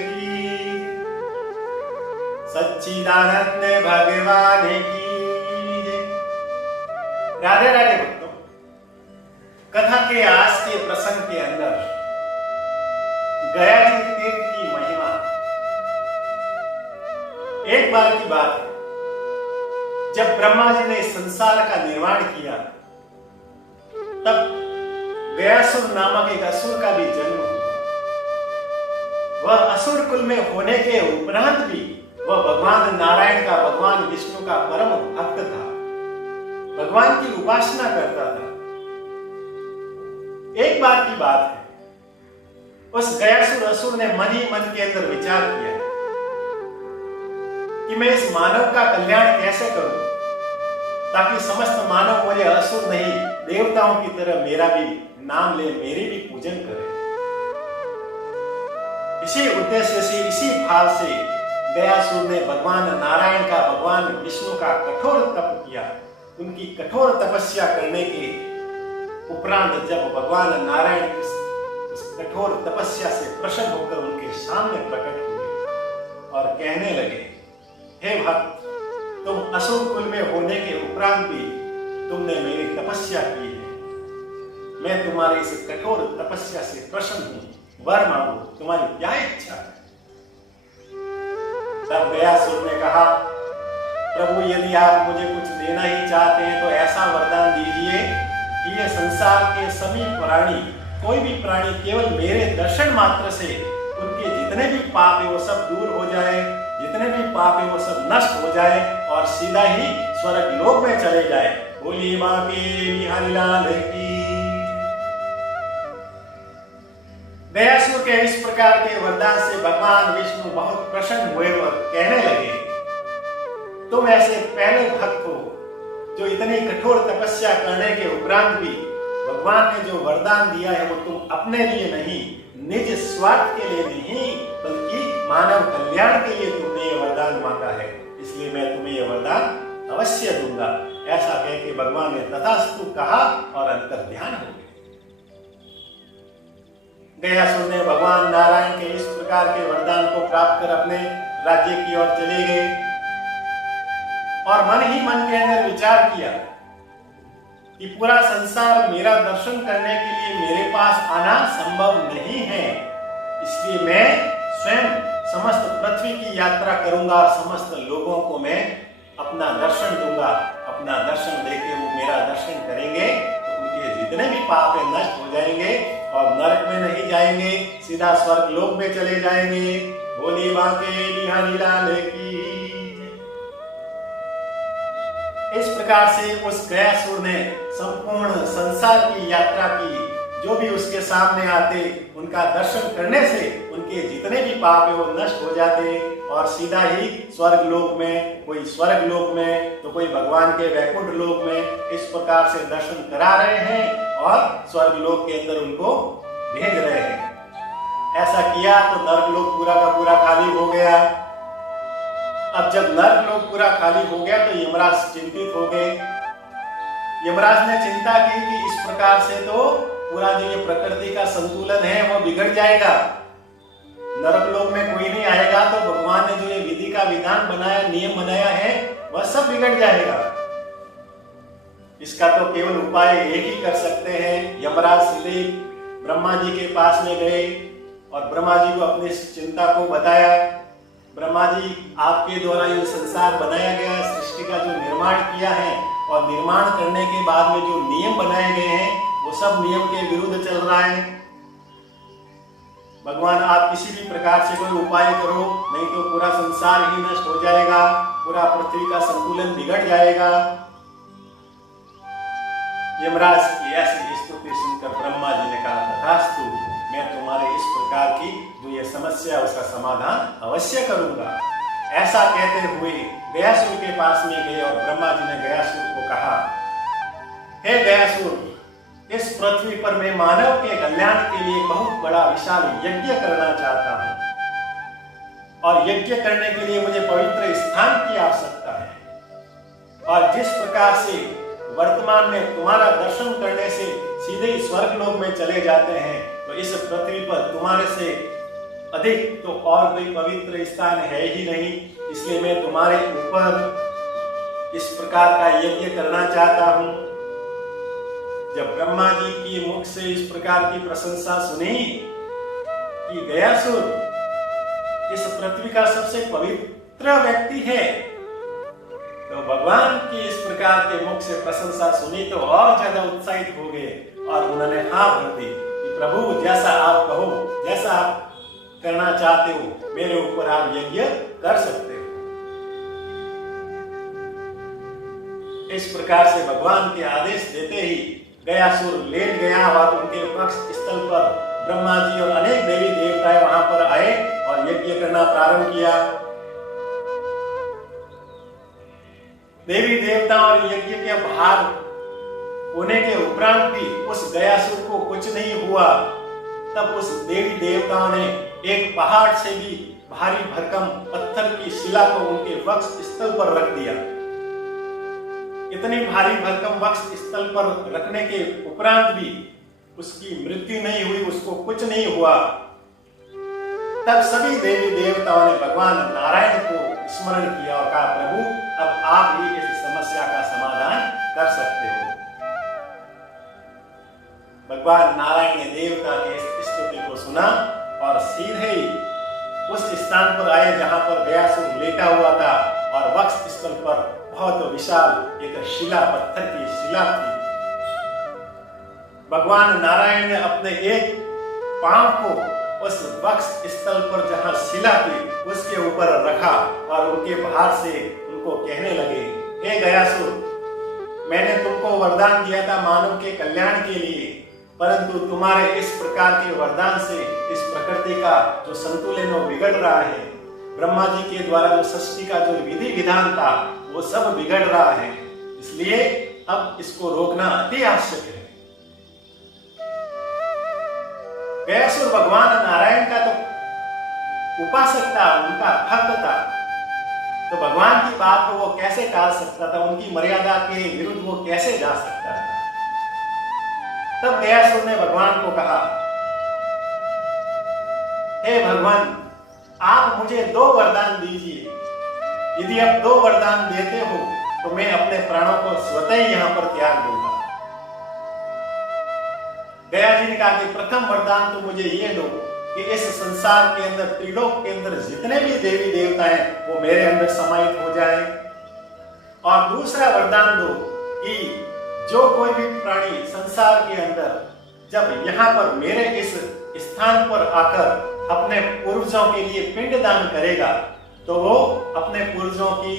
की, सच्चिदानंद भगवान की। राधे राधे भक्तों, कथा के आज के प्रसंग के अंदर गया जी तीर्थ की महिमा। एक बार की बात है, जब ब्रह्मा जी ने संसार का निर्माण किया, तब गयासुर नामक एक असुर का भी जन्म हुआ। वह असुर कुल में होने के उपरांत भी वह भगवान नारायण का, भगवान विष्णु का परम भक्त था, भगवान की उपासना करता था। एक बार की बात है, उस गयासुर असुर ने मन ही मन के अंदर विचार किया कि मैं इस मानव का कल्याण कैसे करूं, ताकि समस्त मानव मुझे असुर नहीं, देवताओं की तरह मेरा भी नाम ले, मेरी भी पूजन करे। इसी उद्देश्य से, इसी भाव से गयासुर ने भगवान नारायण का, भगवान विष्णु का कठोर तप किया। उनकी कठोर तपस्या करने के उपरांत जब भगवान नारायण उस कठोर तपस्या से प्रसन्न होकर उनके सामने प्रकट हुए और कहने लगे, हे भक्त, तुम असुर कुल में होने के उपरांत भी तुमने मेरी तपस्या की है। मैं तुम्हारी इस कठोर तपस्या से प्रसन्न हूं, वर मांगो, तुम्हारी क्या इच्छा है? तब गयासुर ने कहा, प्रभु, यदि आप मुझे कुछ देना ही चाहते हैं तो ऐसा वरदान दीजिए कि ये संसार के सभी प्राणी, कोई भी प्राणी केवल मेरे दर्शन मात्र से उनके जितने भी पाप है वो सब दूर हो जाए, जितने भी पाप है वो सब नष्ट हो जाए और सीधा ही स्वर्ग लोक में चले जाए। बोली मां के हरिलाल की। गयासुर के इस प्रकार के वरदान से भगवान विष्णु बहुत प्रसन्न हुए और कहने लगे, तुम ऐसे पहले भक्त हो जो इतनी कठोर तपस्या करने के उपरांत भी भगवान ने जो वरदान दिया है वो तुम अपने लिए नहीं, निज स्वार्थ के लिए नहीं, बल्कि मानव कल्याण के लिए तुमने ये वरदान मांगा है, इसलिए मैं तुम्हें ये वरदान अवश्य दूंगा। ऐसा कह के भगवान ने तथास्तु कहा और अंतर ध्यान हो गए। गयासुर ने भगवान नारायण के इस प्रकार के वरदान को प्राप्त कर अपने राज्य की ओर चले गए और मन ही मन के अंदर विचार किया कि पूरा संसार मेरा दर्शन करने के लिए मेरे पास आना संभव नहीं है, इसलिए मैं स्वयं समस्त पृथ्वी की यात्रा करूंगा और समस्त लोगों को मैं अपना दर्शन दूंगा। अपना दर्शन देके वो मेरा दर्शन करेंगे तो उनके जितने भी पाप है नष्ट हो जाएंगे और नरक में नहीं जाएंगे, सीधा स्वर्ग लोक में चले जाएंगे। बोली बांके बिहारी लाल की। इस प्रकार से उस गयासुर ने संपूर्ण संसार की यात्रा की। जो भी उसके सामने आते उनका दर्शन करने से उनके जितने भी पाप है वो नष्ट हो जाते और सीधा ही स्वर्ग लोक में, कोई स्वर्ग लोक में तो कोई भगवान के वैकुंठ लोक में, इस प्रकार से दर्शन करा रहे हैं और स्वर्ग लोक के अंदर उनको भेज रहे हैं। ऐसा किया तो नर्क लोक पूरा का पूरा खाली हो गया। अब जब नर्क लोक पूरा खाली हो गया तो यमराज चिंतित हो गए। यमराज ने चिंता की कि इस प्रकार से तो पूरा जो ये प्रकृति का संतुलन है वो बिगड़ जाएगा, नरक लोक में कोई नहीं आएगा तो भगवान ने जो ये विधि का विधान बनाया, नियम बनाया है, वह सब बिगड़ जाएगा। इसका तो केवल उपाय एक ही कर सकते हैं। यमराज सीधे ब्रह्मा जी के पास में गए और ब्रह्मा जी को अपनी चिंता को बताया। ब्रह्मा जी, आपके द्वारा ये संसार बनाया गया है, सृष्टि का जो निर्माण किया है और निर्माण करने के बाद में जो नियम बनाए गए हैं वो सब नियम के विरुद्ध चल रहा है। भगवान, आप किसी भी प्रकार से कोई उपाय करो, नहीं तो पूरा संसार ही नष्ट हो जाएगा, पूरा पृथ्वी का संतुलन बिगड़ जाएगा। यमराज की ऐसी स्तुति सुनकर ब्रह्मा जी ने कहा, तथास्तु, मैं तुम्हारे इस प्रकार की जो ये समस्या है उसका समाधान अवश्य करूंगा। ऐसा कहते हुए गयासुर के पास में गए और ब्रह्मा जी ने गयासुर को कहा, हे गयासुर, इस पृथ्वी पर मैं मानव के कल्याण के लिए बहुत बड़ा विशाल यज्ञ करना चाहता हूं और यज्ञ करने के लिए मुझे पवित्र स्थान की आवश्यकता है। और जिस प्रकार से वर्तमान में तुम्हारा दर्शन करने से सीधे ही स्वर्ग लोक में चले जाते हैं, तो इस पृथ्वी पर तुम्हारे से अधिक तो और कोई पवित्र स्थान है ही नहीं, इसलिए मैं तुम्हारे ऊपर इस प्रकार का यज्ञ करना चाहता हूं। जब ब्रह्मा जी की मुख से इस प्रकार की प्रशंसा सुनी कि गयासुर इस पृथ्वी का सबसे पवित्र व्यक्ति है, तो भगवान की इस प्रकार के मुख से प्रशंसा सुनी तो और ज्यादा उत्साहित हो गए और उन्होंने हाँ भर दी कि प्रभु जैसा आप कहो, जैसा आप करना चाहते हो, मेरे ऊपर आप यज्ञ कर सकते हो। इस प्रकार से भगवान के आदेश देते ही गयासुर लेट गया और उनके वक्ष स्थल पर ब्रह्मा जी और अनेक देवी देवताएं वहां पर आए और यज्ञ करना प्रारंभ किया। देवी देवता और यज्ञ के भाग होने के उपरांत भी उस गयासुर को कुछ नहीं हुआ। तब उस देवी देवताओं ने एक पहाड़ से भी भारी भरकम पत्थर की शिला को उनके वक्ष स्थल पर रख दिया। इतनी भारी भरकम वक्ष स्थल पर रखने के उपरांत भी उसकी मृत्यु नहीं हुई, उसको कुछ नहीं हुआ। तब सभी देवी देवताओं ने भगवान नारायण को स्मरण किया और कहा, प्रभु अब आप ही इस समस्या का समाधान कर सकते हो। भगवान नारायण ने देवता के इस स्तुति को सुना और सीधे ही उस स्थान पर आए जहां पर गयासुर लेटा हुआ था और वक्ष स्थल पर बहुत विशाल एक शिला, पत्थर की शिला थी। भगवान नारायण ने अपने एक पांव को उस वक्ष स्थल पर जहां शिला थी उसके ऊपर रखा और उनके बाहर से उनको कहने लगे, हे गयासुर, मैंने तुमको वरदान दिया था मानव के कल्याण के लिए, परंतु तुम्हारे इस प्रकार के वरदान से इस प्रकृति का जो संतुलन वो बिगड़ रहा है। ब्रह्मा जी के द्वारा जो सृष्टि का जो विधि विधान था वो सब बिगड़ रहा है, इसलिए अब इसको रोकना अति आवश्यक है। गयासुर भगवान नारायण का तो उपासक था, उनका भक्त था, तो भगवान की बात को वो कैसे टाल सकता था, उनकी मर्यादा के विरुद्ध वो कैसे जा सकता था। तब गयासुर ने भगवान को कहा, हे भगवान, आप मुझे 2 वरदान दीजिए। यदि आप 2 वरदान देते हो तो मैं अपने प्राणों को स्वतः ही यहां पर त्याग दूंगा। गया जी ने कहा कि प्रथम वरदान तो मुझे ये दो कि इस संसार के अंदर, त्रिलोक के अंदर जितने भी देवी देवता हैं वो मेरे अंदर समाहित हो जाएं। और दूसरा वरदान दो कि जो कोई भी प्राणी संसार के अंदर जब यहाँ पर मेरे इस स्थान पर आकर अपने पूर्वजों के लिए पिंड दान करेगा तो वो अपने पूर्वजों की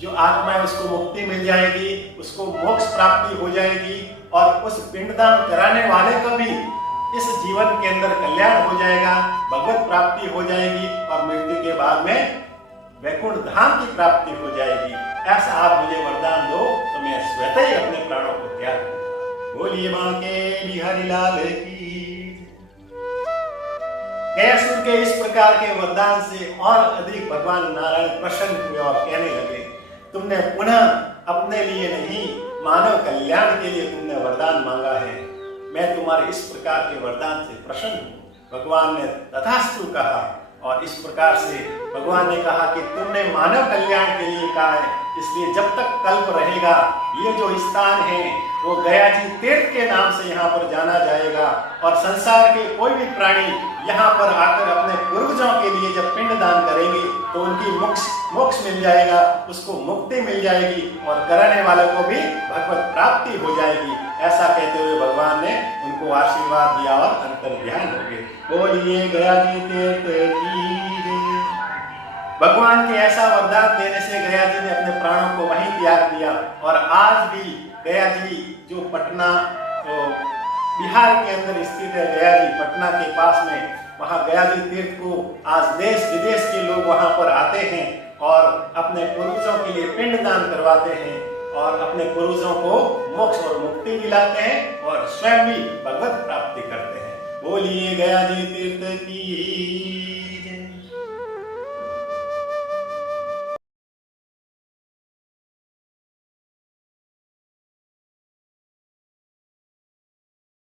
जो आत्मा है उसको मुक्ति मिल जाएगी, उसको मोक्ष प्राप्ति हो जाएगी और उस पिंडदान कराने वाले का भी इस जीवन के अंदर कल्याण हो जाएगा, भगवत प्राप्ति हो जाएगी और मृत्यु के बाद में वैकुंठ धाम की प्राप्ति हो जाएगी। ऐसा आप मुझे वरदान दो तो मैं स्वतः ही अपने प्राणों को त्याग दूंगा। बोलिए बांके बिहारी लाल की। गयासुर के इस प्रकार के वरदान से और अधिक भगवान नारायण प्रसन्न हुए और कहने लगे, तुमने पुनः अपने लिए नहीं मानव कल्याण के लिए तुमने वरदान मांगा है, मैं तुम्हारे इस प्रकार के वरदान से प्रसन्न हूँ। भगवान ने तथास्तु कहा और इस प्रकार से भगवान ने कहा कि तुमने मानव कल्याण के लिए कहा है, इसलिए जब तक कल्प रहेगा ये जो स्थान है वो गया जी तीर्थ के नाम से यहाँ पर जाना जाएगा और संसार के कोई भी प्राणी यहाँ पर आकर अपने पूर्वजों के लिए जब पिंड दान करेंगे तो उनकी मोक्ष मिल जाएगा, उसको मुक्ति मिल जाएगी और कराने वालों को भी भगवत प्राप्ति हो जाएगी। ऐसा कहते हुए भगवान ने उनको आशीर्वाद दिया और अंतर्ध्यान हो गए। बोलिए गया जी तीर्थ की। भगवान के ऐसा वरदान देने से गया जी ने अपने प्राणों को वहीं त्याग दिया और आज भी गया जी जो पटना बिहार के अंदर स्थित है, गया जी पटना के पास में, वहां गया जी तीर्थ को आज देश विदेश के लोग वहां पर आते हैं और अपने पूर्वजों के लिए पिंड दान करवाते हैं और अपने पूर्वजों को मोक्ष और मुक्ति दिलाते हैं और स्वयं भी भगवत प्राप्ति करते हैं। बोलिए गया जी तीर्थ की।